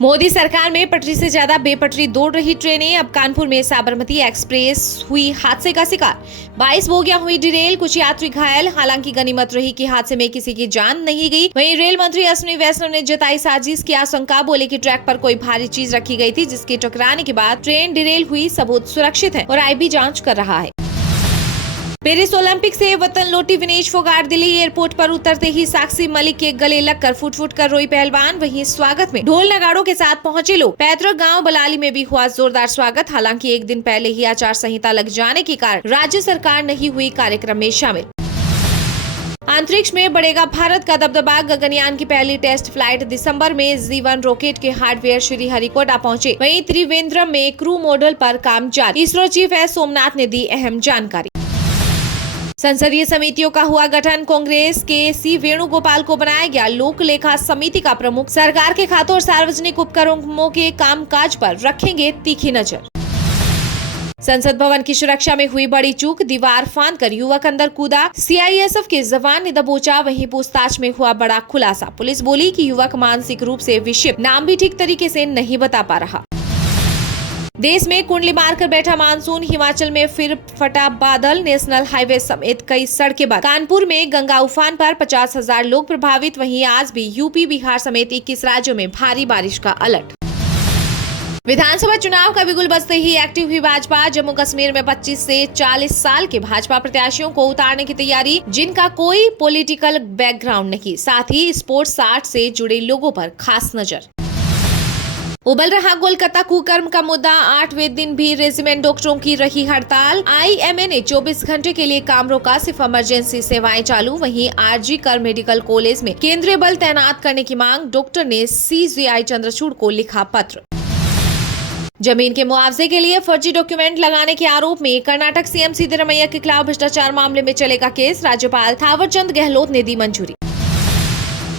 मोदी सरकार में पटरी से ज्यादा बेपटरी दौड़ रही ट्रेनें। अब कानपुर में साबरमती एक्सप्रेस हुई हादसे का शिकार। 22 बोगियां हुई डिरेल, कुछ यात्री घायल। हालांकि गनीमत रही कि हादसे में किसी की जान नहीं गई। वहीं रेल मंत्री अश्विनी वैष्णव ने जताई साजिश की आशंका। बोले कि ट्रैक पर कोई भारी चीज रखी गई थी, जिसके टकराने के बाद ट्रेन डिरेल हुई। सबूत सुरक्षित है और आईबी जांच कर रहा है। पेरिस ओलंपिक से वतन लौटी विनेश फोगाट दिल्ली एयरपोर्ट पर उतरते ही साक्षी मलिक के गले लगकर फुट फुट कर रोई पहलवान। वहीं स्वागत में ढोल नगाड़ों के साथ पहुंचे लोग। पैतृक गांव बलाली में भी हुआ जोरदार स्वागत। हालांकि एक दिन पहले ही आचार संहिता लग जाने के कारण राज्य सरकार नहीं हुई कार्यक्रम में शामिल। अंतरिक्ष में बढ़ेगा भारत का दबदबा। गगनयान की पहली टेस्ट फ्लाइट दिसंबर में G1 रॉकेट के हार्डवेयर श्रीहरिकोटा पहुंचे। वहीं त्रिवेंद्रम में क्रू मॉडल पर काम जारी। इसरो चीफ एस सोमनाथ ने दी अहम जानकारी। संसदीय समितियों का हुआ गठन। कांग्रेस के सी वेणुगोपाल को बनाया गया लोक लेखा समिति का प्रमुख। सरकार के खातों और सार्वजनिक उपक्रमों के कामकाज पर रखेंगे तीखी नजर। संसद भवन की सुरक्षा में हुई बड़ी चूक। दीवार फांदकर युवक अंदर कूदा। CISF के जवान ने दबोचा। वहीं पूछताछ में हुआ बड़ा खुलासा। पुलिस बोली कि युवक मानसिक रूप से विक्षिप्त, नाम भी ठीक तरीके से नहीं बता पा रहा। देश में कुंडली मारकर बैठा मानसून। हिमाचल में फिर फटा बादल। नेशनल हाईवे समेत कई सड़कें बंद। कानपुर में गंगा उफान पर 50,000 लोग प्रभावित। वहीं आज भी यूपी, बिहार समेत 21 राज्यों में भारी बारिश का अलर्ट। विधानसभा चुनाव का बिगुल बजते ही एक्टिव हुई भाजपा। जम्मू कश्मीर में 25 से 40 साल के भाजपा प्रत्याशियों को उतारने की तैयारी, जिनका कोई पॉलिटिकल बैकग्राउंड नहीं। साथ ही स्पोर्ट्स आर्ट से जुड़े लोगों पर खास नजर। उबल रहा कोलकाता कुकर्म का मुद्दा। 8वें दिन भी रेजिमेंट डॉक्टरों की रही हड़ताल। IMA ने 24 घंटे के लिए काम रोका। सिर्फ इमरजेंसी सेवाएं चालू। वहीं RG कर मेडिकल कॉलेज में केंद्रीय बल तैनात करने की मांग। डॉक्टर ने CGI चंद्रचूड़ को लिखा पत्र। जमीन के मुआवजे के लिए फर्जी डॉक्यूमेंट लगाने के आरोप में कर्नाटक CM सिद्धरमैया के खिलाफ भ्रष्टाचार मामले में चलेगा केस। राज्यपाल थावरचंद गहलोत ने दी मंजूरी।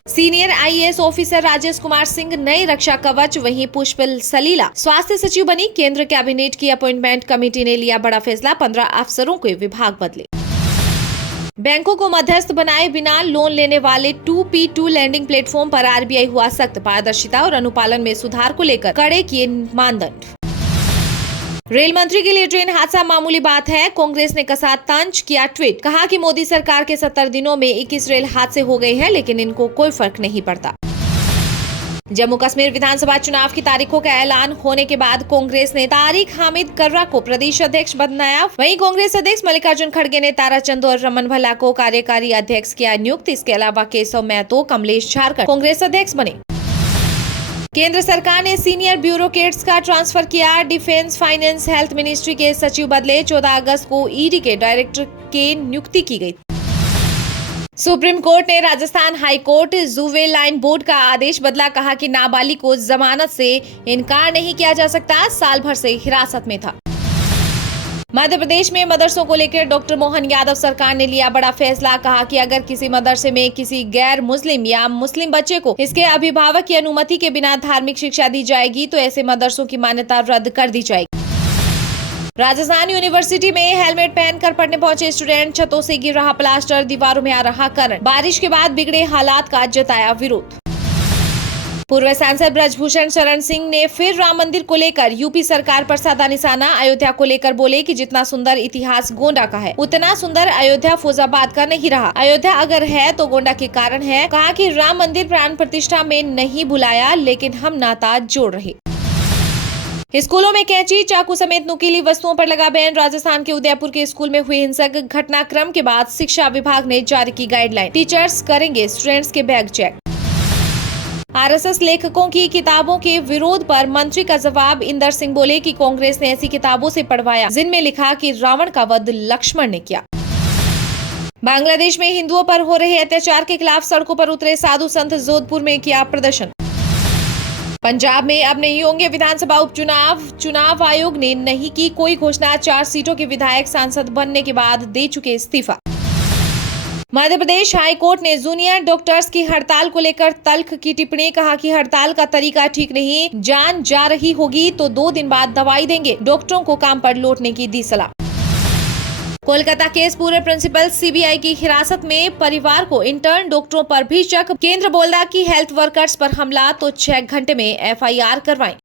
Senior IAS officer Rajesh Kumar Singh नए रक्षा कवच। वहीं पुष्पल सलीला स्वास्थ्य सचिव बनी। केंद्र कैबिनेट की अपॉइंटमेंट कमेटी ने लिया बड़ा फैसला। 15 अफसरों के विभाग बदले। बैंकों को मध्यस्थ बनाए बिना लोन लेने वाले 2P2 लैंडिंग प्लेटफॉर्म पर RBI हुआ सख्त। पारदर्शिता और अनुपालन में सुधार को लेकर कड़े किए मानदंड। रेल मंत्री के लिए ट्रेन हादसा मामूली बात है। कांग्रेस ने कसा तंज, किया ट्वीट। कहा कि मोदी सरकार के 70 दिनों में 21 रेल हादसे हो गए हैं, लेकिन इनको कोई फर्क नहीं पड़ता। जम्मू कश्मीर विधानसभा चुनाव की तारीखों का ऐलान होने के बाद कांग्रेस ने तारिक हामिद कर्रा को प्रदेश अध्यक्ष बनाया। वहीं कांग्रेस अध्यक्ष मल्लिकार्जुन खड़गे ने ताराचंद और रमन भल्ला को कार्यकारी अध्यक्ष किया नियुक्त। इसके अलावा केशव महतो, कमलेश झारखंड कांग्रेस अध्यक्ष बने। केंद्र सरकार ने सीनियर ब्यूरोक्रेट्स का ट्रांसफर किया। डिफेंस, फाइनेंस, हेल्थ मिनिस्ट्री के सचिव बदले। 14 अगस्त को ED के डायरेक्टर की नियुक्ति की गई। सुप्रीम कोर्ट ने Rajasthan high court juvenile board का आदेश बदला। कहा कि नाबालिग को जमानत से इनकार नहीं किया जा सकता। साल भर से हिरासत में था। मध्य प्रदेश में मदरसों को लेकर डॉक्टर मोहन यादव सरकार ने लिया बड़ा फैसला। कहा कि अगर किसी मदरसे में किसी गैर मुस्लिम या मुस्लिम बच्चे को इसके अभिभावक की अनुमति के बिना धार्मिक शिक्षा दी जाएगी तो ऐसे मदरसों की मान्यता रद्द कर दी जाएगी। राजस्थान यूनिवर्सिटी में हेलमेट पहनकर पढ़ने पहुंचे स्टूडेंट। छतों से गिर रहा प्लास्टर, दीवारों में आ रहा करंट। बारिश के बाद बिगड़े हालात का जताया विरोध। पूर्व सांसद ब्रजभूषण शरण सिंह ने फिर राम मंदिर को लेकर यूपी सरकार पर साधा निशाना। अयोध्या को लेकर बोले कि जितना सुंदर इतिहास गोंडा का है, उतना सुंदर अयोध्या फैजाबाद का नहीं रहा। अयोध्या अगर है तो गोंडा के कारण है। कहा कि राम मंदिर प्राण प्रतिष्ठा में नहीं बुलाया, लेकिन हम नाता जोड़ रहे। स्कूलों में कैंची, चाकू समेत नुकीली वस्तुओं पर लगा बैन। राजस्थान के उदयपुर के स्कूल में हुई हिंसक घटनाक्रम के बाद शिक्षा विभाग ने जारी की गाइडलाइन। टीचर्स करेंगे स्टूडेंट्स के बैग चेक। RSS लेखकों की किताबों के विरोध पर मंत्री का जवाब। इंदर सिंह बोले कि कांग्रेस ने ऐसी किताबों से पढ़वाया जिनमें लिखा कि रावण का वध लक्ष्मण ने किया। बांग्लादेश में हिंदुओं पर हो रहे अत्याचार के खिलाफ सड़कों पर उतरे साधु संत। जोधपुर में किया प्रदर्शन। पंजाब में अब नहीं होंगे विधानसभा उपचुनाव। चुनाव आयोग ने नहीं की कोई घोषणा। 4 सीटों के विधायक सांसद बनने के बाद दे चुके इस्तीफा। मध्य प्रदेश हाई कोर्ट ने जूनियर डॉक्टर्स की हड़ताल को लेकर तल्ख की टिप्पणी। कहा कि हड़ताल का तरीका ठीक नहीं। जान जा रही होगी तो 2 दिन बाद दवाई देंगे। डॉक्टरों को काम पर लौटने की दी सलाह। कोलकाता केस पूरे प्रिंसिपल सीबीआई की हिरासत में, परिवार को इंटर्न डॉक्टरों पर भी शक, केंद्र बोला कि हेल्थ वर्कर्स पर हमला तो 6 घंटे में एफआईआर करवाएं।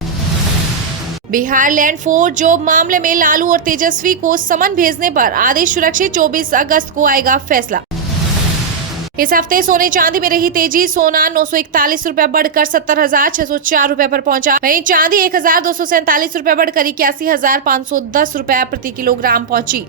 बिहार लैंड फोर्स जॉब मामले में लालू और तेजस्वी को समन भेजने पर आदेश सुरक्षित, 24 अगस्त को आएगा फैसला। इस हफ्ते सोने चांदी में रही तेजी, सोना 941 रुपए बढ़कर 70,604 रुपए पर पहुंचा। वहीं चांदी 1,247 रुपए बढ़कर 81,510 रुपए प्रति किलोग्राम पहुंची।